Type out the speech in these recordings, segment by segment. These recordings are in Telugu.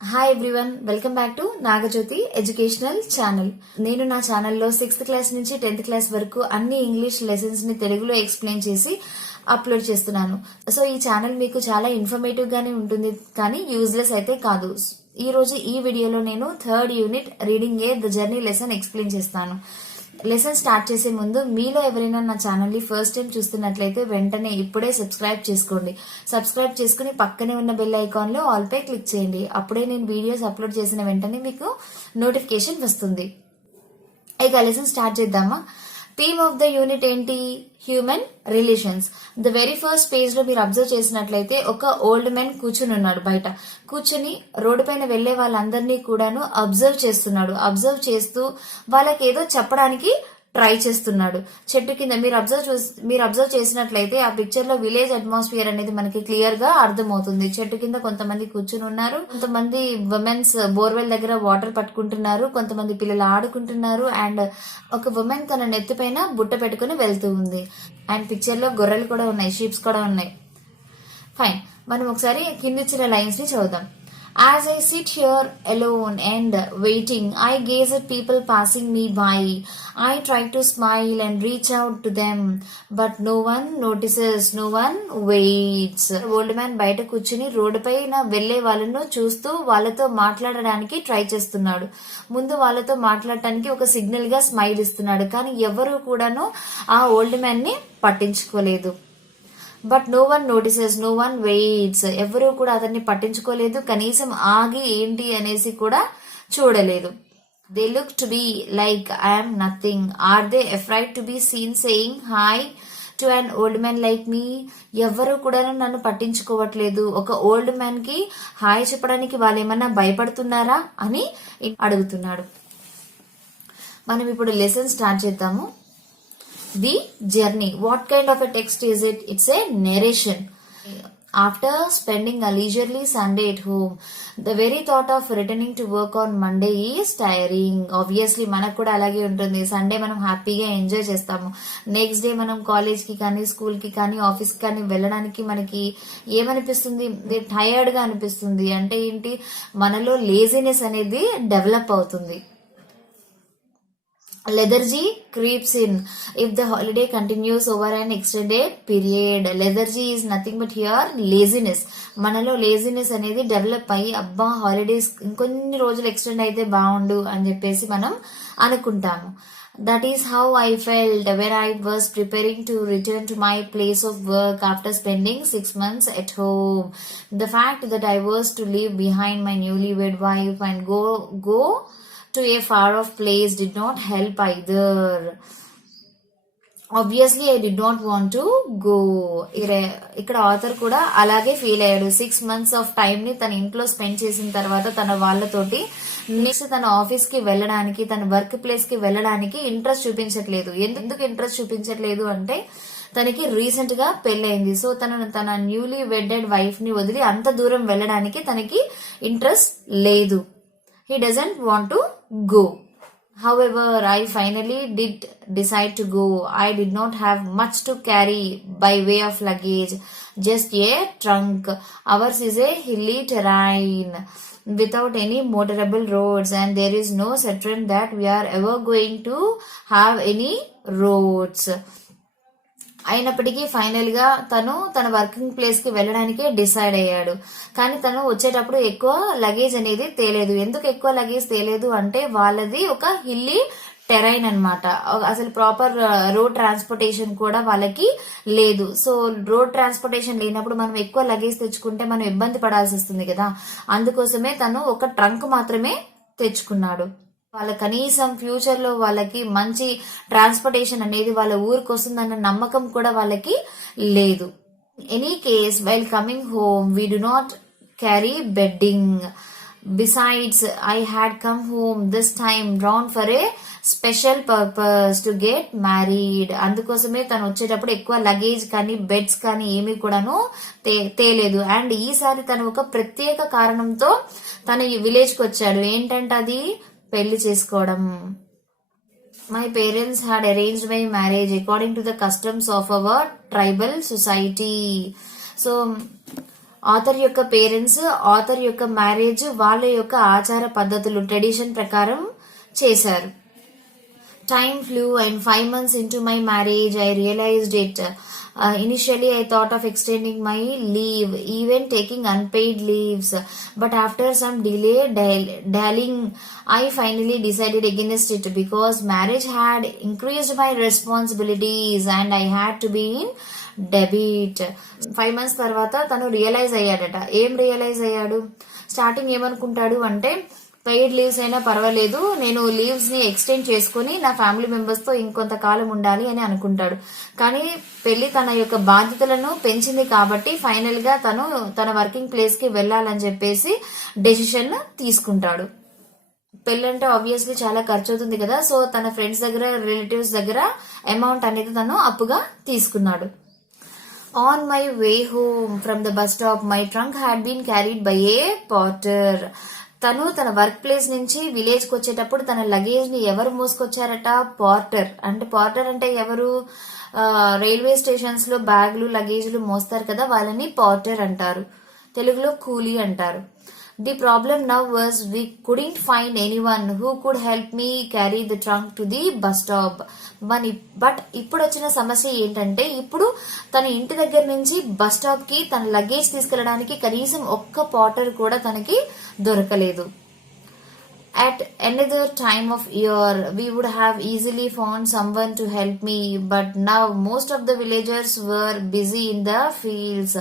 Hi everyone, welcome back to Nagajyothi educational channel. నేను నా ఛానల్లో 6th క్లాస్ నుంచి 10th క్లాస్ వరకు అన్ని ఇంగ్లీష్ లెసన్స్ ని తెలుగులో ఎక్స్ప్లెయిన్ చేసి అప్లోడ్ చేస్తున్నాను. సో ఈ ఛానల్ మీకు చాలా ఇన్ఫర్మేటివ్ గానే ఉంటుంది, కానీ యూజ్లెస్ అయితే కాదు. ఈ రోజు ఈ వీడియోలో నేను 3rd unit reading A the journey lesson explain చేస్తాను. లెసన్ స్టార్ట్ చేసే ముందు మీలో ఎవరైనా నా ఛానల్ ని ఫస్ట్ టైం చూస్తున్నట్లయితే వెంటనే ఇప్పుడే సబ్స్క్రైబ్ చేసుకోండి. సబ్స్క్రైబ్ చేసుకుని పక్కనే ఉన్న బెల్ ఐకాన్ లో ఆల్ పై క్లిక్ చేయండి. అప్పుడే నేను వీడియోస్ అప్లోడ్ చేసిన వెంటనే మీకు నోటిఫికేషన్ వస్తుంది. ఇక లెసన్ స్టార్ట్ చేద్దామా. థీమ్ ఆఫ్ ద యూనిట్ ఏంటి? Human relations. The very first page లో మీరు అబ్జర్వ్ చేసినట్లయితే ఒక ఓల్డ్ మ్యాన్ కూర్చుని ఉన్నాడు. బయట కూర్చుని రోడ్డు పైన వెళ్లే వాళ్ళందరినీ కూడాను అబ్జర్వ్ చేస్తున్నాడు. అబ్జర్వ్ చేస్తూ వాళ్ళకి ఏదో చెప్పడానికి ట్రై చేస్తున్నాడు. చెట్టు కింద మీరు అబ్జర్వ్ చేసినట్లయితే ఆ పిక్చర్ లో విలేజ్ అట్మాస్ఫియర్ అనేది మనకి క్లియర్ గా అర్థమవుతుంది. చెట్టు కింద కొంతమంది కూర్చుని ఉన్నారు, కొంతమంది ఉమెన్స్ బోర్వెల్ దగ్గర వాటర్ పట్టుకుంటున్నారు, కొంతమంది పిల్లలు ఆడుకుంటున్నారు, అండ్ ఒక ఉమెన్ తన నెత్తి పైన బుట్ట పెట్టుకుని వెళ్తూ ఉంది. అండ్ పిక్చర్ లో గొర్రెలు కూడా ఉన్నాయి, షీప్స్ కూడా ఉన్నాయి. ఫైన్, మనం ఒకసారి కిందిచ్చిన లైన్స్ ని చదువుదాం. As I sit here alone and waiting, I gaze at people passing me by. I try to smile and reach out to them, but no one notices, no one waits. Old man బయట కూర్చుని రోడ్డు పైన వెళ్లే వాళ్ళను చూస్తూ వాళ్ళతో మాట్లాడడానికి ట్రై చేస్తున్నాడు. ముందు వాళ్ళతో మాట్లాడటానికి ఒక సిగ్నల్ గా స్మైల్ ఇస్తున్నాడు, కానీ ఎవరు కూడాను ఆ ఓల్డ్ మ్యాన్ ని పట్టించుకోలేదు. But no one notices, no one waits. ఎవరూ కూడా అతన్ని పట్టించుకోలేదు, కనీసం ఆగి ఏంటి అనేసి కూడా చూడలేదు. They look to be like I'm nothing. Are they afraid to be seen saying hi to an old man like me. ఎవరు కూడా నన్ను పట్టించుకోవట్లేదు. ఒక ఓల్డ్ మ్యాన్ కి హాయ్ చెప్పడానికి వాళ్ళు ఏమన్నా భయపడుతున్నారా అని అడుగుతున్నాడు. మనం ఇప్పుడు లెసన్ స్టార్ట్ చేద్దాము. The journey. What kind of a text is it? It's a narration. After spending a leisurely Sunday at home, the very thought of returning to work on Monday is tiring. Obviously మనకు కూడా అలాగే ఉంటుంది. సండే మనం హ్యాపీగా ఎంజాయ్ చేస్తాము. నెక్స్ట్ డే మనం కాలేజ్ కి కానీ స్కూల్ కి కానీ ఆఫీస్ కి కానీ వెళ్ళడానికి మనకి ఏమనిపిస్తుంది? టైర్డ్ గా అనిపిస్తుంది. అంటే ఏంటి? మనలో లేజినెస్ అనేది డెవలప్ అవుతుంది. Lethargy creeps in if the holiday continues over an extended period. Lethargy is nothing but here laziness. మనలో లేజినెస్ అనేది డెవలప్ అయ్యి అబ్బా హాలిడేస్ ఇంకొన్ని రోజులు ఎక్స్టెండ్ అయితే బాగుండు అని చెప్పేసి మనం అనుకుంటాము. That is how I felt when I was preparing to return to my place of work after spending 6 months at home. The fact that I was to leave behind my newlywed wife and go to a far off place did not help either. Obviously I did not want to go. ఇక్కడ ఆథర్ కూడా అలాగే ఫీల్ అయ్యాడు. 6 months ఆఫ్ టైం ని తన ఇంట్లో స్పెండ్ చేసిన తర్వాత తన వాళ్ళతోటి నెక్స్ట్ తన ఆఫీస్ కి వెళ్ళడానికి, తన వర్క్ ప్లేస్ కి వెళ్ళడానికి ఇంట్రెస్ట్ చూపించట్లేదు. ఎందుకు ఇంట్రెస్ట్ చూపించట్లేదు అంటే తనకి రీసెంట్ గా పెళ్ళైంది. సో తన న్యూలీ వెడ్డెడ్ వైఫ్ ని వదిలి అంత దూరం వెళ్ళడానికి తనకి ఇంట్రెస్ట్ లేదు. He doesn't want to go. However, I finally did decide to go. I did not have much to carry by way of luggage, just a trunk. Ours is a hilly terrain without any motorable roads, and there is no certain that we are ever going to have any roads. అయినప్పటికీ ఫైనల్ గా తను తన వర్కింగ్ ప్లేస్ కి వెళ్ళడానికి డిసైడ్ అయ్యాడు. కానీ తను వచ్చేటప్పుడు ఎక్కువ లగేజ్ అనేది తేలేదు. ఎందుకు ఎక్కువ లగేజ్ తేలేదు అంటే వాళ్ళది ఒక హిల్లీ టెరైన్ అన్నమాట. అసలు ప్రాపర్ రోడ్ ట్రాన్స్పోర్టేషన్ కూడా వాళ్ళకి లేదు. సో రోడ్ ట్రాన్స్పోర్టేషన్ లేనప్పుడు మనం ఎక్కువ లగేజ్ తెచ్చుకుంటే మనం ఇబ్బంది పడాల్సి వస్తుంది కదా. అందుకోసమే తను ఒక ట్రంక్ మాత్రమే తెచ్చుకున్నాడు. వాళ్ళ కనీసం ఫ్యూచర్ లో వాళ్ళకి మంచి ట్రాన్స్పోర్టేషన్ అనేది వాళ్ళ ఊరికి వస్తుందన్న నమ్మకం కూడా వాళ్ళకి లేదు. Any case while coming home we do not carry bedding. Besides I had come home this time round for a special purpose to get married. అందుకోసమే తను వచ్చేటప్పుడు ఎక్కువ లగేజ్ కానీ బెడ్స్ కానీ ఏమీ కూడాను తేలేదు. అండ్ ఈసారి తను ఒక ప్రత్యేక కారణంతో తను ఈ విలేజ్ కి వచ్చాడు. ఏంటంటే అది పెళ్లి చేసుకోవడం. My parents had arranged my marriage according to the customs of our tribal society. So author యొక్క పేరెంట్స్ ఆథర్ యొక్క మ్యారేజ్ వాళ్ళ యొక్క ఆచార పద్ధతులు ట్రెడిషన్ ప్రకారం చేశారు. Time flew, and 5 months into my marriage, I realized it. Initially, I thought of extending my leave, even taking unpaid leaves. But after some dallying, I finally decided against it because marriage had increased my responsibilities and I had to be in debit. 5 months తర్వాత తను రియలైజ్ అయ్యాడట. ఏం రియలైజ్ అయ్యాడు? స్టార్టింగ్ ఏమనుకుంటాడు అంటే పెయిడ్ లీవ్స్ అయినా పర్వాలేదు, నేను లీవ్స్ ని ఎక్స్టెండ్ చేసుకుని నా ఫ్యామిలీ మెంబర్స్ తో ఇంకొంతకాలం ఉండాలి అని అనుకుంటాడు. కానీ పెళ్లి తన యొక్క బాధ్యతలను పెంచింది కాబట్టి ఫైనల్ గా తను తన వర్కింగ్ ప్లేస్ కి వెళ్లాలని చెప్పేసి డెసిషన్ తీసుకుంటాడు. పెళ్ళంటే ఆబ్వియస్లీ చాలా ఖర్చు అవుతుంది కదా, సో తన ఫ్రెండ్స్ దగ్గర రిలేటివ్స్ దగ్గర అమౌంట్ అనేది తను అప్పుగా తీసుకున్నాడు. On my way home from the bus stop, my trunk had been carried by a porter. తను తన వర్క్ ప్లేస్ నుంచి విలేజ్ కి వచ్చేటప్పుడు తన లగేజ్ ని ఎవరు మోసుకొచ్చారట? పార్టర్. అంటే పార్టర్ అంటే ఎవరు? రైల్వే స్టేషన్స్ లో బ్యాగులు లగేజ్లు మోస్తారు కదా, వాళ్ళని పార్టర్ అంటారు. తెలుగులో కూలీ అంటారు. The problem now was we couldn't find anyone who could help me carry the trunk to the bus stop. But ఇప్పుడు వచ్చిన సమస్య ఏంటంటే ఇప్పుడు తన ఇంటి దగ్గర నుంచి బస్ స్టాప్ కి తన లగేజ్ తీసుకెళ్లడానికి కనీసం ఒక్క పాటర్ కూడా తనకి దొరకలేదు. At another time of year, we would have easily found someone to help me, but now most of the villagers were busy in the fields.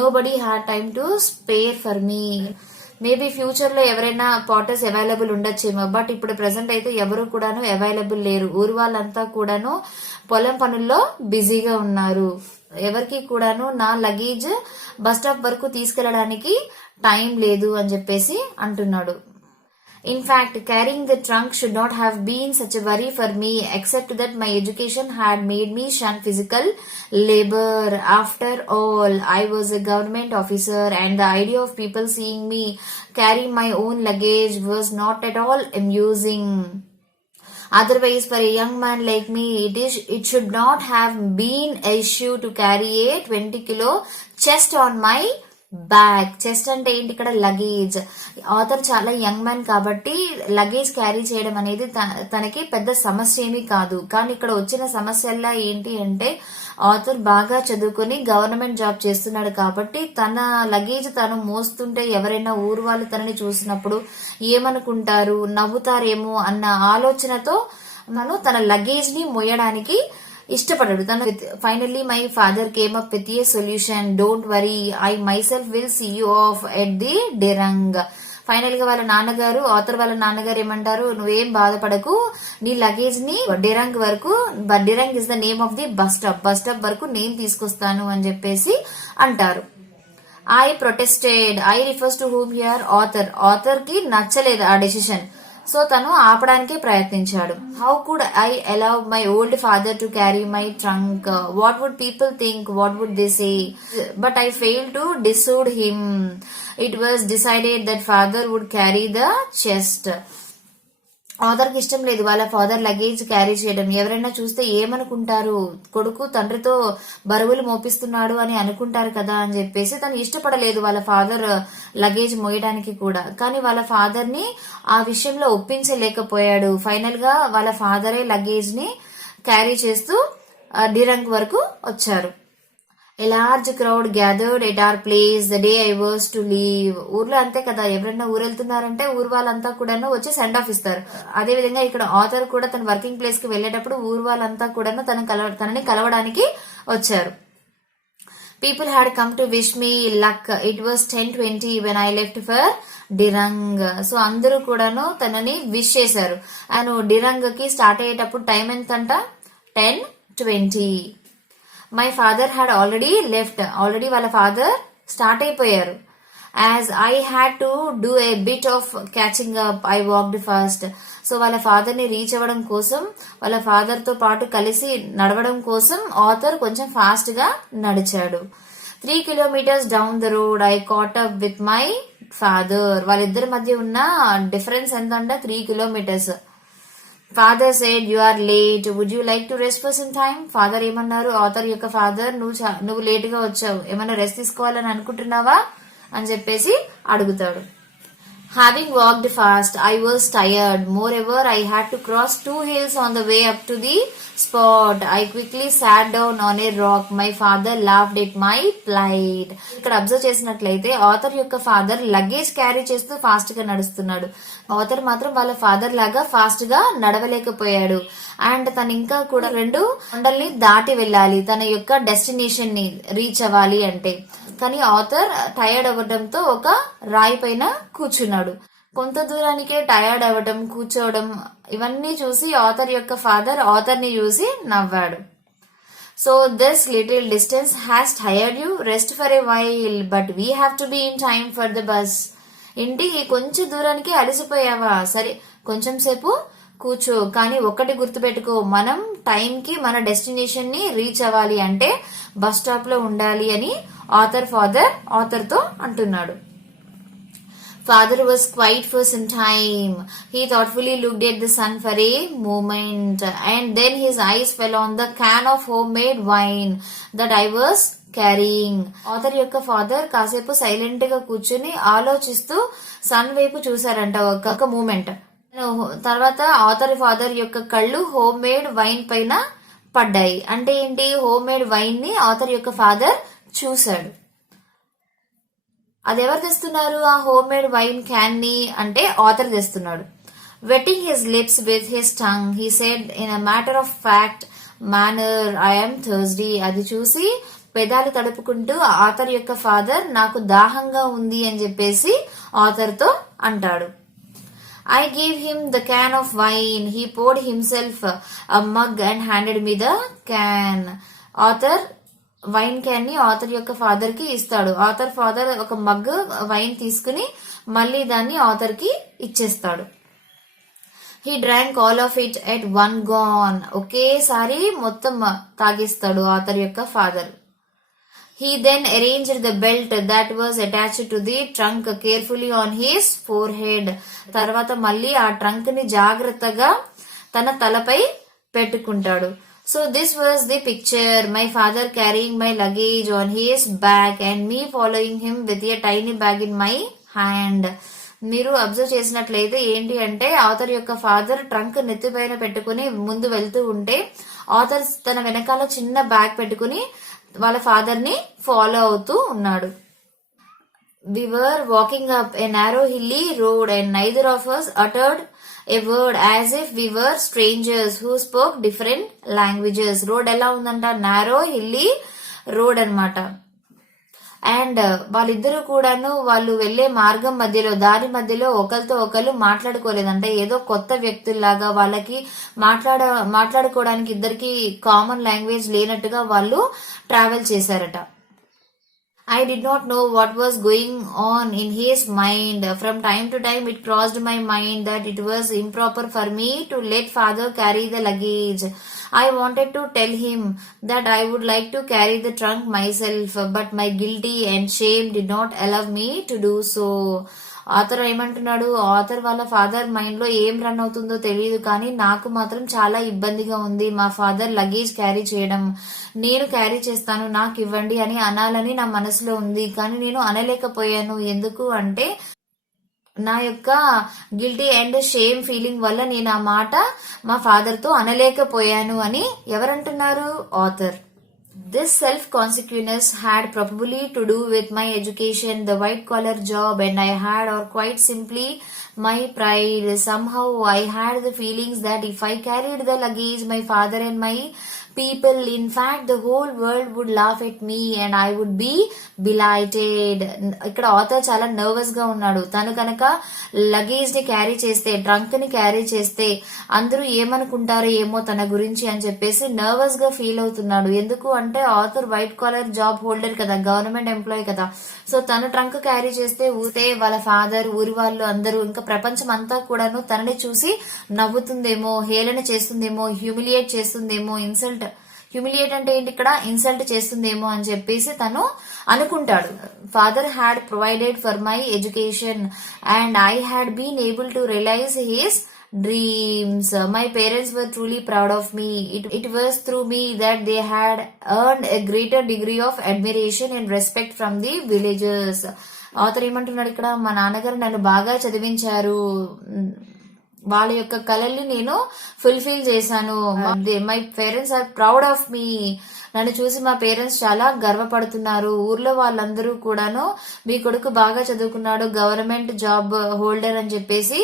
Nobody had time to spare for me. Maybe future లో ఎవరైనా పాటర్స్ అవైలబుల్ ఉండొచ్చేమో, బట్ ఇప్పుడు ప్రెసెంట్ అయితే ఎవరు కూడాను అవైలబుల్ లేరు. ఊరు వాళ్ళంతా కూడాను పొలం పనుల్లో బిజీగా ఉన్నారు. ఎవరికి కూడాను నా లగేజ్ బస్ స్టాప్ వరకు తీసుకెళ్లడానికి టైం లేదు అని చెప్పేసి అంటున్నాడు. In fact, carrying the trunk should not have been such a worry for me, except that my education had made me shun physical labor. After all, I was a government officer, and the idea of people seeing me carry my own luggage was not at all amusing. Otherwise, for a young man like me, it should not have been an issue to carry a 20-kilo chest on my bag. Chest అంటే ఏంటి? ఇక్కడ లగేజ్. ఆథర్ చాలా యంగ్ మ్యాన్ కాబట్టి లగేజ్ క్యారీ చేయడం అనేది తనకి పెద్ద సమస్య ఏమీ కాదు. కానీ ఇక్కడ వచ్చిన సమస్యల్లా ఏంటి అంటే ఆథర్ బాగా చదువుకుని గవర్నమెంట్ జాబ్ చేస్తున్నాడు కాబట్టి తన లగేజ్ తను మోస్తుంటే ఎవరైనా ఊరు వాళ్ళు తనని చూసినప్పుడు ఏమనుకుంటారు, నవ్వుతారేమో అన్న ఆలోచనతో తన లగేజ్ ని మోయడానికి ఇష్టపడ్డాడు. తను finally my father came up with a solution. Don't worry, I myself will see you off at the Dirang. Final గా వాళ్ళ నాన్నగారు, ఆథర్ వాళ్ళ నాన్నగారు ఏమంటారు, నువ్వేం బాధపడకు, నీ లగేజ్ ని డిరంగ్ వరకు, Dirang is the name of the bus stop, bus stop వరకు నేను తీసుకొస్తాను అని చెప్పేసి అంటారు. I protested. I refers to whom here? Author. Author కి నచ్చలేదు ఆ డెసిషన్, సో తను ఆపడానికి ప్రయత్నించాడు. How could I allow my old father to carry my trunk? What would people think? What would they say? But I fail to dissuade him. It was decided that father would carry the chest. Author కి ఇష్టం లేదు వాళ్ళ ఫాదర్ లగేజ్ క్యారీ చేయడం. ఎవరైనా చూస్తే ఏమనుకుంటారు, కొడుకు తండ్రితో బరువులు మోపిస్తున్నాడు అని అనుకుంటారు కదా అని చెప్పేసి తను ఇష్టపడలేదు వాళ్ళ ఫాదర్ లగేజ్ మోయడానికి కూడా. కానీ వాళ్ళ ఫాదర్ ని ఆ విషయంలో ఒప్పించలేకపోయాడు. ఫైనల్ గా వాళ్ళ ఫాదరే లగేజ్ ని క్యారీ చేస్తూ డిరంగ్ వరకు వచ్చారు. A large crowd gathered at our place the day I was to leave. ఊర్లో అంతే కదా, ఎవరైనా ఊరెళ్తున్నారంటే ఊరు వాళ్ళంతా కూడాను వచ్చి సెండ్ ఆఫ్ ఇస్తారు. అదే విధంగా ఇక్కడ ఆథర్ కూడా తన వర్కింగ్ ప్లేస్ కి వెళ్లేటప్పుడు ఊరు వాళ్ళంతా కూడాను తనని కలవడానికి వచ్చారు. People had come to wish me luck. It was 10:20 when I left for Dirang. So అందరూ కూడాను తనని విష్ చేశారు. అండ్ డిరంగ్ కి స్టార్ట్ అయ్యేటప్పుడు టైం ఎంతంట? 10:20. My father had already left. Already వాళ్ళ ఫాదర్ స్టార్ట్ అయిపోయారు. As I had to do a bit of catching up, I walked fast. So వాళ్ళ ఫాదర్ ని రీచ్ అవ్వడం కోసం, వాళ్ళ ఫాదర్ తో పాటు కలిసి నడవడం కోసం ఆథర్ కొంచెం ఫాస్ట్ గా నడిచాడు. 3 kilometers down the road I caught up with my father. వాళ్ళిద్దరి మధ్య ఉన్న డిఫరెన్స్ ఎంత అంటే 3 kilometers. Father said you are late, would you like to rest for some time. Father ఏమన్నారు, ఆథర్ యొక్క ఫాదర్, నువ్వు లేట్ గా వచ్చావు, ఏమన్నా రెస్ట్ తీసుకోవాలని అనుకుంటున్నావా అని చెప్పేసి అడుగుతాడు. Having walked fast, I was tired. Moreover, I had to cross 2 hills on the way up to the spot. I quickly sat down on a rock. My father laughed at my plight. ఇక్కడ అబ్జర్వ్ చేసినట్లయితే ఆథర్ యొక్క ఫాదర్ లగేజ్ క్యారీ చేస్తూ ఫాస్ట్ గా నడుస్తున్నాడు. ఆథర్ మాత్రం వాళ్ళ ఫాదర్ లాగా ఫాస్ట్ గా నడవలేకపోయాడు. అండ్ తను ఇంకా కూడా 2 కొండల్ని దాటి వెళ్ళాలి తన యొక్క డెస్టినేషన్ ని రీచ్ అవ్వాలి అంటే. కానీ ఆథర్ టైర్డ్ అవ్వడంతో ఒక రాయి పైన కూర్చున్నాడు. కొంత దూరానికే టైర్డ్ అవ్వడం, కూర్చోవడం ఇవన్నీ చూసి ఆథర్ యొక్క ఫాదర్ ఆథర్ ని చూసి నవ్వాడు. So this little distance has tired you, rest for a while, but we have to be in time for the bus. ఏంటి కొంచెం దూరానికి అలసిపోయావా, సరే కొంచెం సేపు కూర్చో, కానీ ఒక్కటి గుర్తుపెట్టుకో, మనం టైం కి మన డెస్టినేషన్ ని రీచ్ అవ్వాలి అంటే బస్ స్టాప్ లో ఉండాలి అని ఆథర్ ఫాదర్ ఆథర్ తో అంటున్నాడు. Father was quiet for some time. He thoughtfully looked at the sun for a moment, and then his eyes fell on the can of homemade wine that I was carrying. Author యొక్క ఫాదర్ కాసేపు సైలెంట్ గా కూర్చుని ఆలోచిస్తూ సన్ వైపు చూసారంట ఒక మూమెంట్. తర్వాత ఆథర్ ఫాదర్ యొక్క కళ్ళు హోమ్ మేడ్ వైన్ పైన పడ్డాయి. అంటే ఏంటి, హోమ్ మేడ్ వైన్ ని ఆథర్ యొక్క ఫాదర్ చూశాడు. అదెవరు తెస్తున్నారు ఆ హోమ్ మేడ్ వైన్ క్యాన్ ని అంటే ఆథర్ తెస్తున్నాడు. Wetting his lips with his tongue he said in a matter of fact manner, I am thirsty. అది చూసి పెదాలు తడుపుకుంటూ ఆథర్ యొక్క ఫాదర్ నాకు దాహంగా ఉంది అని చెప్పేసి ఆథర్ తో అంటాడు. I gave him the can of wine. He poured himself a mug and handed me the can. Author wine can ని ఆథర్ యొక్క ఫాదర్ కి ఇస్తాడు. ఆథర్ ఫాదర్ ఒక మగ్ వైన్ తీసుకుని మళ్ళీ దాన్ని ఆథర్ కి ఇచ్చేస్తాడు. He drank all of it at one gone. ఒకేసారి మొత్తం తాగేస్తాడు ఆథర్ యొక్క father. He then arranged the belt that was attached to the trunk carefully on his forehead. తర్వాత మళ్ళీ ఆ ట్రంక్ ని జాగ్రత్తగా తన తలపై పెట్టుకుంటాడు. So this was the picture. My father carrying my luggage on his back and me following him with a tiny bag in my hand. మీరు అబ్జర్వ్ చేసినట్లయితే ఏంటి అంటే ఆథర్ యొక్క ఫాదర్ ట్రంక్ నెత్తిపైన పెట్టుకుని ముందు వెళ్తూ ఉంటే ఆథర్ తన వెనకాల చిన్న బ్యాగ్ పెట్టుకుని వాళ్ళ ఫాదర్ ని ఫాలో అవుతూ ఉన్నాడు. We were walking up a narrow hilly road and neither of us uttered a word, as if we were strangers who spoke different languages. Road ఎలా ఉందంట, నారో హిల్లీ రోడ్ అన్నమాట. అండ్ వాళ్ళిద్దరూ కూడాను వాళ్ళు వెళ్లే మార్గం మధ్యలో దారి మధ్యలో ఒకరితో ఒకరు మాట్లాడుకోలేదంటే ఏదో కొత్త వ్యక్తుల్లాగా వాళ్ళకి మాట్లాడుకోవడానికి ఇద్దరికి కామన్ లాంగ్వేజ్ లేనట్టుగా వాళ్ళు ట్రావెల్ చేశారట. I did not know what was going on in his mind. From time to time it crossed my mind that it was improper for me to let father carry the luggage. I wanted to tell him that I would like to carry the trunk myself, but my guilty and shame did not allow me to do so. Author ఏమంటున్నాడు, ఆథర్ వాళ్ళ ఫాదర్ మైండ్ లో ఏం రన్ అవుతుందో తెలియదు, కానీ నాకు మాత్రం చాలా ఇబ్బందిగా ఉంది మా ఫాదర్ లగేజ్ క్యారీ చేయడం. నేను క్యారీ చేస్తాను, నాకు ఇవ్వండి అని అనాలని నా మనసులో ఉంది, కానీ నేను అనలేకపోయాను. ఎందుకు అంటే నా యొక్క గిల్టీ అండ్ షేమ్ ఫీలింగ్ వల్ల నేను ఆ మాట మా ఫాదర్ తో అనలేకపోయాను అని ఎవరంటున్నారు, author. This self-consciousness had probably to do with my education, the white-collar job, and I had, or quite simply, my pride. Somehow I had the feelings that if I carried the luggage, my father and my people, in fact the whole world would laugh at me and I would be belated. ఇక్కడ ఆథర్ చాలా నర్వస్ గా ఉన్నాడు. తను కనుక లగేజ్ ని క్యారీ చేస్తే, ట్రంక్ ని క్యారీ చేస్తే అందరూ ఏమనుకుంటారో ఏమో తన గురించి అని చెప్పేసి నర్వస్ గా ఫీల్ అవుతున్నాడు. ఎందుకు అంటే author white collar job holder కదా, గవర్నమెంట్ ఎంప్లాయీ కదా. సో తను ట్రంక్ క్యారీ చేస్తే ఊతే వాళ్ళ ఫాదర్, ఊరి వాళ్ళు అందరూ, ఇంకా ప్రపంచం అంతా కూడాను తనని చూసి నవ్వుతుందేమో, హేళన చేస్తుందేమో, హ్యూమిలియేట్ చేస్తుందేమో, హ్యూమిలియేట్ అంటే ఏంటి ఇక్కడ, ఇన్సల్ట్ చేస్తుందేమో అని చెప్పేసి తను అనుకుంటాడు. Father had provided for my education and I had been able to realise his dreams. My parents were truly proud of me. It was through me that they had earned a greater degree of admiration and respect from the villagers. Author ఏమంటున్నాడు ఇక్కడ, మా నాన్నగారు నన్ను బాగా చదివించారు, వాళ్ళ యొక్క కళల్ని నేను ఫుల్ఫిల్ చేశాను. My parents are proud of me. నన్ను చూసి మా పేరెంట్స్ చాలా గర్వపడుతున్నారు. ఊర్లో వాళ్ళందరూ కూడాను మీ కొడుకు బాగా చదువుకున్నాడు, గవర్నమెంట్ జాబ్ హోల్డర్ అని చెప్పేసి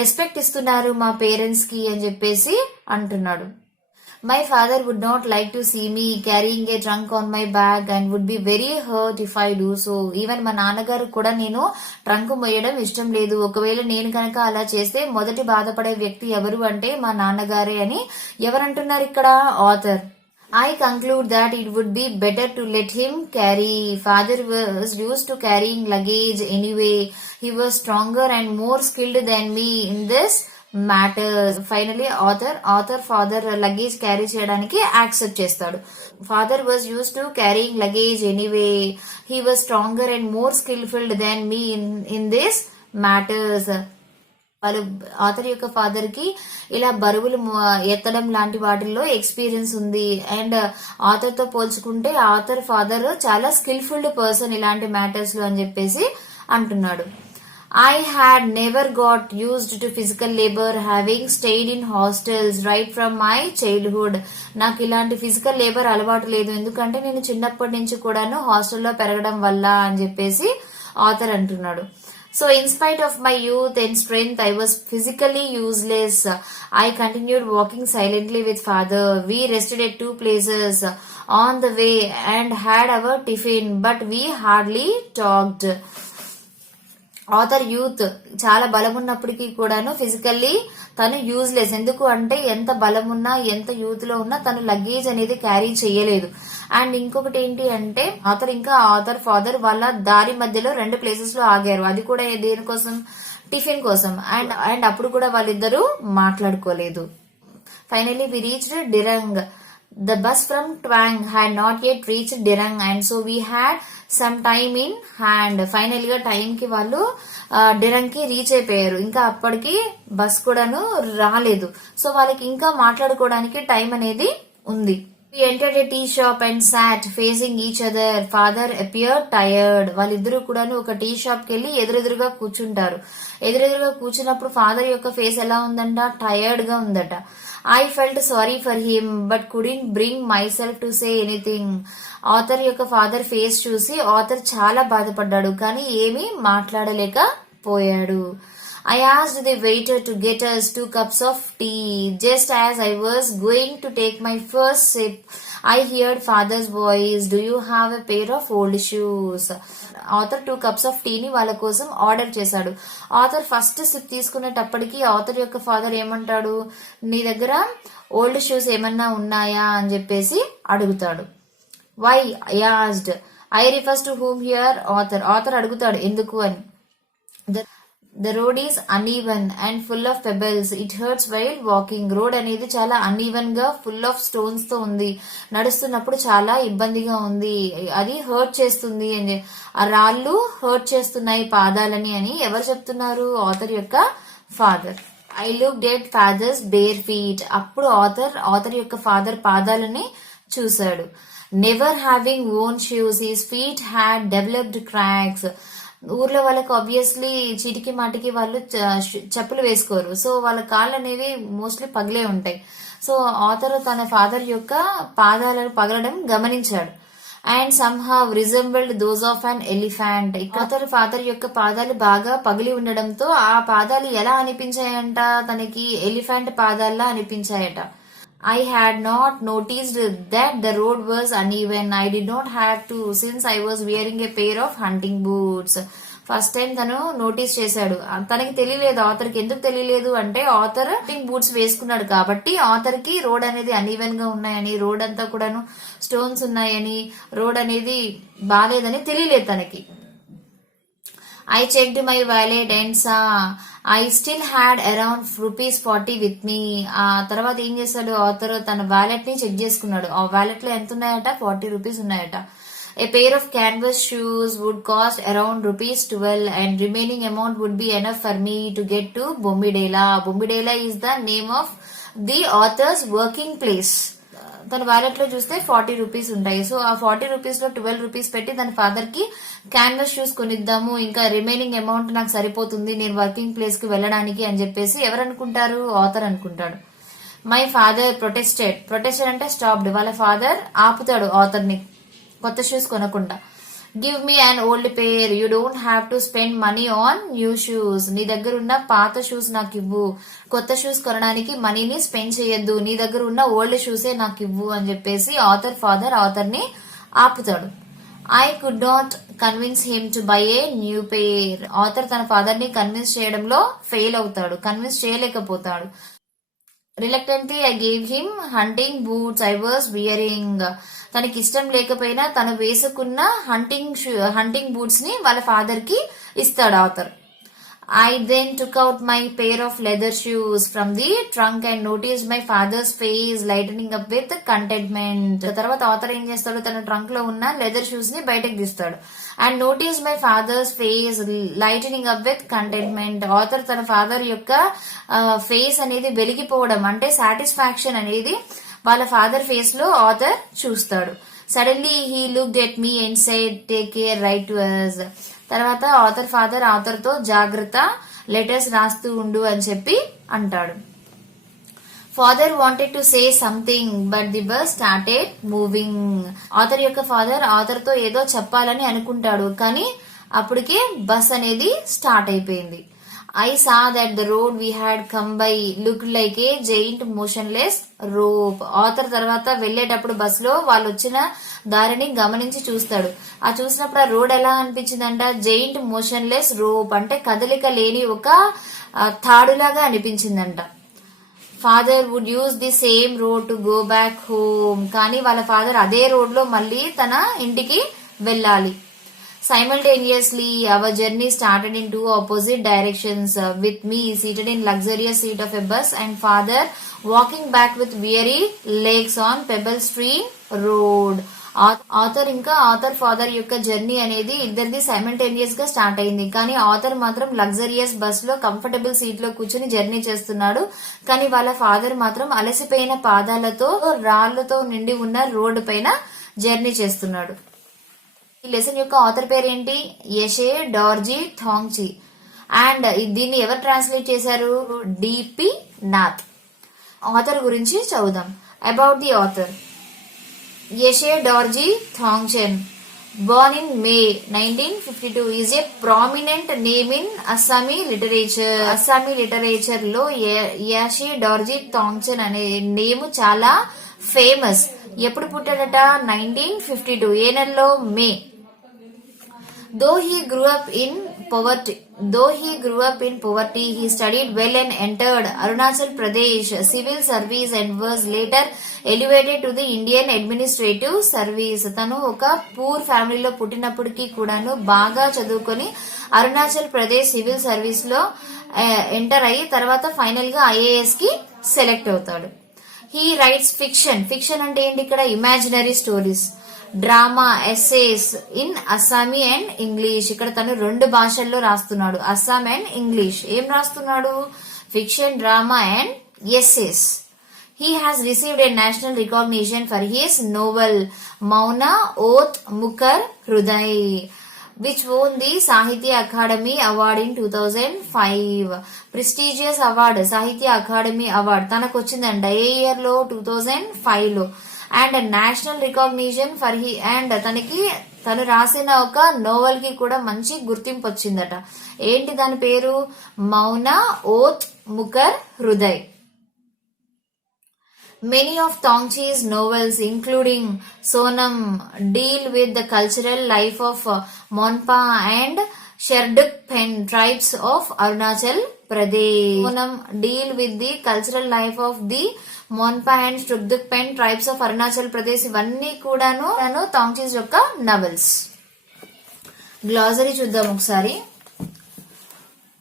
రెస్పెక్ట్ ఇస్తున్నారు మా పేరెంట్స్ కి అని చెప్పేసి అంటున్నాడు. My father would not like to see me carrying a trunk on my bag and would be very hurt if I do so. Even మా నాన్నగారు కూడా నేను ట్రంక్ మోయడం ఇష్టం లేదు. ఒకవేళ నేను కనుక అలా చేస్తే మొదటి బాధపడే వ్యక్తి ఎవరు అంటే మా నాన్నగారే అని ఎవరంటున్నారు ఇక్కడ, author. I conclude that it would be better to let him carry. Father was used to carrying luggage anyway. He was stronger and more skilled than me in this matters. Finally, author father luggage carry చేయడానికి యాక్సెప్ట్ చేస్తాడు. Father was used to carrying luggage anyway. He was stronger and more skillful than me in this matters. వాళ్ళు ఆథర్ యొక్క ఫాదర్ కి ఇలా బరువులు ఎత్తడం లాంటి వాటిల్లో ఎక్స్పీరియన్స్ ఉంది. అండ్ ఆథర్ తో పోల్చుకుంటే ఆథర్ ఫాదర్ చాలా స్కిల్ఫుల్ పర్సన్ ఇలాంటి మ్యాటర్స్ లో అని చెప్పేసి అంటున్నాడు. I had never got used to physical labor having stayed in hostels right from my childhood. నాకు ఇలాంటి ఫిజికల్ లేబర్ అలవాటు లేదు, ఎందుకంటే నేను చిన్నప్పటి నుంచి కూడాను హాస్టల్లో పెరగడం వల్ల అని చెప్పేసి ఆథర్ అంటున్నాడు. So in spite of my youth and strength, I was physically useless. I continued walking silently with father. We rested at two places on the way and had our tiffin, but we hardly talked. Author youth చాలా బలం ఉన్నప్పటికీ కూడాను ఫిజికల్లీ తను యూజ్లెస్. ఎందుకు అంటే ఎంత బలం ఉన్నా ఎంత యూత్ లో ఉన్నా తను లగేజ్ అనేది క్యారీ చేయలేదు. అండ్ ఇంకొకటి ఏంటి అంటే ఆథర్ ఫాదర్ వాళ్ళ దారి మధ్యలో 2 ప్లేసెస్ లో ఆగారు. అది కూడా దేనికోసం, టిఫిన్ కోసం. అండ్ అప్పుడు కూడా వాళ్ళిద్దరూ మాట్లాడుకోలేదు. Finally we reached Dirang. The bus from Twang had not yet reached Dirang and so we had some time in hand. Final గా టైం కి వాళ్ళు డిరంగ్ కి రీచ్ అయిపోయారు. ఇంకా అప్పటికి బస్ కూడాను రాలేదు. సో వాళ్ళకి ఇంకా మాట్లాడుకోవడానికి టైం అనేది ఉంది. We entered a tea shop and sat facing each other. Father appeared tired. వాళ్ళిద్దరూ కూడాను ఒక టీ షాప్ కి వెళ్లి ఎదురెదురుగా కూర్చుంటారు. ఎదురెదురుగా కూర్చున్నప్పుడు ఫాదర్ యొక్క ఫేస్ ఎలా ఉందంట, టైర్డ్ గా ఉందట. I felt sorry for him but couldn't bring myself to say anything. Author యొక్క ఫాదర్ ఫేస్ చూసి ఆథర్ చాలా బాధపడ్డాడు, కానీ ఏమీ మాట్లాడలేకపోయాడు. I asked the waiter to get us 2 cups of tea. Just as I was going to take my first sip, I heard father's voice, "Do you have a pair of old shoes?" Author 2 cups of tea ని వాళ్ళ కోసం ఆర్డర్ చేశాడు. ఆథర్ ఫస్ట్ సిప్ తీసుకునేటప్పటికి ఆథర్ యొక్క ఫాదర్ ఏమంటాడు, నీ దగ్గర ఓల్డ్ షూస్ ఏమన్నా ఉన్నాయా అని చెప్పేసి అడుగుతాడు. Why I asked. I refers to whom here. Author అడుగుతాడు ఎందుకు అని. The road is uneven and full of pebbles. It hurts while walking. Road అనేది చాలా అన్ఈవెన్ గా ఫుల్ ఆఫ్ స్టోన్స్ తో ఉంది. నడుస్తున్నప్పుడు చాలా ఇబ్బందిగా ఉంది. అది హర్ట్ చేస్తుంది అని, ఆ రాళ్ళు హర్ట్ చేస్తున్నాయి పాదాలని అని ఎవరు చెప్తున్నారు, ఆథర్ యొక్క father. I looked at father's bare feet. అప్పుడు ఆథర్ యొక్క ఫాదర్ పాదాలని చూశాడు. Never having worn shoes, his feet had developed cracks. ఊర్లో వాళ్ళకి ఆబ్వియస్లీ చీటికి మాటికి వాళ్ళు చెప్పులు వేసుకోరు. సో వాళ్ళ కాళ్ళు అనేవి మోస్ట్లీ పగిలే ఉంటాయి. సో ఆథర్ తన ఫాదర్ యొక్క పాదాలను పగలడం గమనించాడు. And somehow resembled those of an elephant. Author father యొక్క పాదాలు బాగా పగిలి ఉండడంతో ఆ పాదాలు ఎలా అనిపించాయంట, తనకి elephant పాదాల్లా అనిపించాయట. I had not noticed that the road was uneven. I did not have to since I was wearing a pair of hunting boots. First time తను నోటీస్ చేశాడు. తనకి తెలియలేదు, ఆథర్కి ఎందుకు తెలియలేదు అంటే ఆథర్ హంటింగ్ బూట్స్ వేసుకున్నాడు కాబట్టి ఆథర్ కి రోడ్ అనేది అన్ఈవెన్ గా ఉన్నాయని, రోడ్ అంతా కూడాను స్టోన్స్ ఉన్నాయని, రోడ్ అనేది బాలేదని తెలియలేదు తనకి. I checked my wallet and saw I still had around ₹40 with me. ఆ తర్వాత ఏం చేశాడు, ఆథర్ తన వాలెట్ ని చెక్ చేసుకున్నాడు. ఆ వాలెట్ లో ఎంత ఉన్నాయట, ₹40 ఉన్నాయట. A pair of canvas shoes would cost around ₹12 and remaining amount would be enough for me to get to Bombidela. Bombidela is the name of the author's working place. తన వాలెట్ లో చూస్తే ₹40 ఉంటాయి. సో ఆ ₹40 లో ₹12 పెట్టి తన ఫాదర్ కి క్యాన్వాస్ షూస్ కొనిద్దాము, ఇంకా రిమైనింగ్ అమౌంట్ నాకు సరిపోతుంది నేను వర్కింగ్ ప్లేస్ కి వెళ్ళడానికి అని చెప్పేసి ఎవరు అనుకుంటారు? ఆథర్ అనుకుంటాడు. మై ఫాదర్ ప్రొటెస్టెడ్ అంటే స్టాప్డ్. వాళ్ళ ఫాదర్ ఆపుతాడు ఆథర్ ని కొత్త షూస్ కొనకుండా. Give me an old pair, you don't have to spend money on new shoes. నీ దగ్గర ఉన్న పాత షూస్ నాకు ఇవ్వు, కొత్త షూస్ కొనడానికి మనీని స్పెండ్ చేయొద్దు, నీ దగ్గర ఉన్న ఓల్డ్ షూసే నాకు ఇవ్వు అని చెప్పేసి ఫాదర్ ఆథర్ ని ఆపుతాడు. I could not convince him to buy a new pair. Author తన ఫాదర్ ని కన్విన్స్ చేయడంలో ఫెయిల్ అవుతాడు, కన్విన్స్ చేయలేకపోతాడు. Reluctantly I gave him hunting boots I was wearing. తనకి ఇష్టం లేకపోయినా తను వేసుకున్న హంటింగ్ బూట్స్ ని వాళ్ళ ఫాదర్ కి ఇస్తాడు author. I then took out my pair of leather shoes from the trunk and noticed my father's face lightening up with contentment. తర్వాత ఆథర్ ఏం చేస్తాడు, తన ట్రంక్ లో ఉన్న లెదర్ షూస్ ని బయటకు తీస్తాడు. And notice my father's face lightening up with contentment. Author తన ఫాదర్ యొక్క ఫేస్ అనేది వెలిగిపోవడం అంటే సాటిస్ఫాక్షన్ అనేది వాళ్ళ ఫాదర్ ఫేస్ లో ఆథర్ చూస్తాడు. Suddenly he looked at me and said take care write to us. తర్వాత ఆథర్ తో జాగ్రత్త, లెటర్స్ రాస్తూ ఉండు అని చెప్పి అంటాడు. Father wanted to say something but the bus started moving. Author యొక్క ఫాదర్ ఆథర్ తో ఏదో చెప్పాలని అనుకుంటాడు, కానీ అప్పటికే బస్ అనేది స్టార్ట్ అయిపోయింది. I saw that the road we had come by looked like a giant motionless rope. Author తర్వాత వెళ్లేటప్పుడు బస్ లో వాళ్ళు వచ్చిన దారిని గమనించి చూస్తాడు. ఆ చూసినప్పుడు ఆ రోడ్ ఎలా అనిపించిందంట, జైంట్ మోషన్లెస్ రోప్ అంటే కదలిక లేని ఒక తాడులాగా అనిపించిందంట. Father would use the same road to go back home. కానీ వాళ్ళ ఫాదర్ అదే రోడ్ లో మళ్ళీ తన ఇంటికి వెళ్ళాలి. Simultaneously, our journey started in two opposite directions, with me seated in luxurious seat of a bus and father walking back with weary legs on Pebble Stream Road. Author father యొక్క జర్నీ అనేది ఇద్దరిది సైమల్టేనియస్ గా స్టార్ట్ అయింది. కానీ ఆథర్ మాత్రం లగ్జరియస్ బస్ లో కంఫర్టబుల్ సీట్ లో కూర్చుని జర్నీ చేస్తున్నాడు. కానీ వాళ్ళ ఫాదర్ మాత్రం అలసిపోయిన పాదాలతో రాళ్లతో నిండి ఉన్న రోడ్డు పైన జర్నీ చేస్తున్నాడు. ఈ లెసన్ యొక్క ఆథర్ పేరేంటి? యషే డార్జీ థాంగ్చి. అండ్ దీన్ని ఎవరు ట్రాన్స్లేట్ చేశారు? డిపి నాథ్. ఆథర్ గురించి చదువుదాం. About the author. Yeshe Dorjee Thongchi, born in May 1952, is a prominent name in Assami literature. Assamese literature లో యషే డార్జీ థాంగ్చెన్ అనే నేమ్ చాలా ఫేమస్. ఎప్పుడు పుట్టాడట? 1952. ఏ నెలలో? మే. Though he grew up in poverty, he studied well and entered Arunachal Pradesh civil service and was later elevated to the Indian administrative service. తను ఒక పూర్ ఫ్యామిలీలో పుట్టినప్పటికీ కూడాను బాగా చదువుకొని అరుణాచల్ ప్రదేశ్ సివిల్ సర్వీస్ లో ఎంటర్ అయ్యి తర్వాత ఫైనల్ గా IAS కి సెలెక్ట్ అవుతాడు. హీ రైట్స్ ఫిక్షన్ అంటే ఏంటి ఇక్కడ? Imaginary stories, drama, essays in Assamese and English. ఇక్కడ తను 2 భాషల్లో రాస్తున్నాడు, అస్సాం అండ్ ఇంగ్లీష్. ఏం రాస్తున్నాడు? Fiction, drama and essays. He has received a national recognition for his novel Mauna Oath Mukhar Hruday, which won the Sahitya Akademi Award in 2005. Prestigious award, Sahitya Akademi Award తనకు వచ్చిందంట. ఏ ఇయర్ లో? 2005 లో. And national recognition for and తను రాసిన ఒక నోవెల్ కి కూడా మంచి గుర్తింపు వచ్చిందట. ఏంటి దాని పేరు? Mouna Oth Mukhar Hriday. Many of Thongchi's novels, including Sonam, deal with the cultural life of Monpa and Sherdukpen tribes of Arunachal Pradesh. Sonam deal with the cultural life of the Monpa and Sherdukpen tribes of Arunachal Pradesh. ఇవన్నీ కూడాను థాంగ్చీస్ యొక్క నవెల్స్. గ్లాసరీ చూద్దాం ఒకసారి.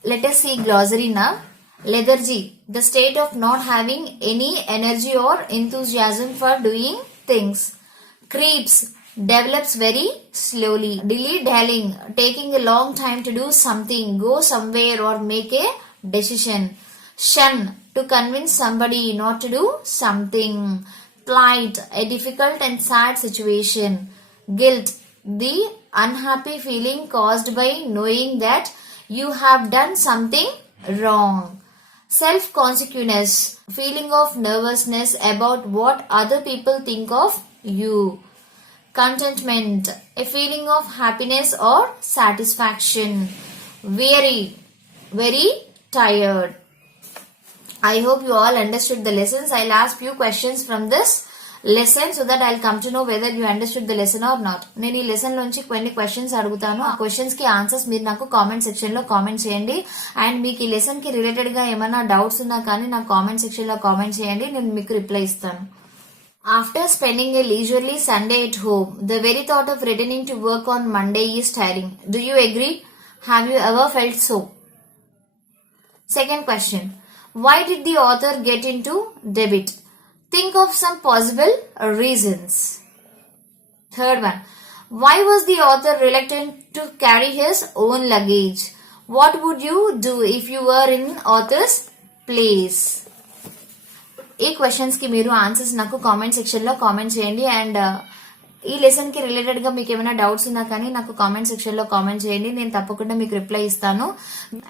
Let us see glossary now. Lethargy, the state of not having any energy or enthusiasm for doing things. Creeps, develops very slowly. Dilly-dallying, taking a long time to do something, go somewhere or make a decision. Shun, to convince somebody not to do something. Plight, a difficult and sad situation. Guilt, the unhappy feeling caused by knowing that you have done something wrong. Self-consciousness, feeling of nervousness about what other people think of you. Contentment, a feeling of happiness or satisfaction. Weary, very tired. I hope you all understood the lessons. I'll ask few questions from this lesson so that I'll come to know whether you understood the lesson or not. నేను ఈ లెసన్ లోంచి కొన్ని క్వశ్చన్స్ అడుగుతాను. ఆ క్వశ్చన్స్ కి ఆన్సర్స్ మీరు నాకు కామెంట్ సెక్షన్ లో కామెంట్ చేయండి. అండ్ మీకు ఈ లెసన్ కి రిలేటెడ్ గా ఏమైనా డౌట్స్ ఉన్నా కానీ నాకు కామెంట్ సెక్షన్ లో కామెంట్ చేయండి. నేను మీకు రిప్లై ఇస్తాను. After spending a leisurely Sunday at home, the very thought of returning to work on Monday is tiring. Do you agree? Have you ever felt so? Second question. Why did the author get into debit? Think of some possible reasons. Third one. Why was the author reluctant to carry his own luggage? What would you do if you were in author's place? ఈ క్వశ్చన్స్ కి మీరు ఆన్సర్స్ నాకు కామెంట్ సెక్షన్ లో కామెంట్ చేయండి. అండ్ ఈ లెసన్ కి రిలేటెడ్ గా మీకు ఏమైనా డౌట్స్ ఉన్నా కానీ నాకు కామెంట్ సెక్షన్ లో కామెంట్ చేయండి. నేను తప్పకుండా మీకు రిప్లై ఇస్తాను.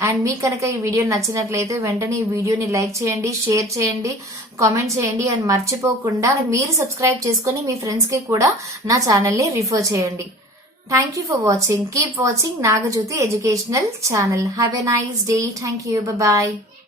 అండ్ మీకు కనుక ఈ వీడియో నచ్చినట్లయితే వెంటనే ఈ వీడియోని లైక్ చేయండి, షేర్ చేయండి, కామెంట్ చేయండి. అండ్ మర్చిపోకుండా మీరు సబ్స్క్రైబ్ చేసుకుని మీ ఫ్రెండ్స్ కి కూడా నా ఛానల్ ని రిఫర్ చేయండి. Thank you for watching. Keep watching Nagajyothi educational channel. Have a nice day. Thank you. Bye.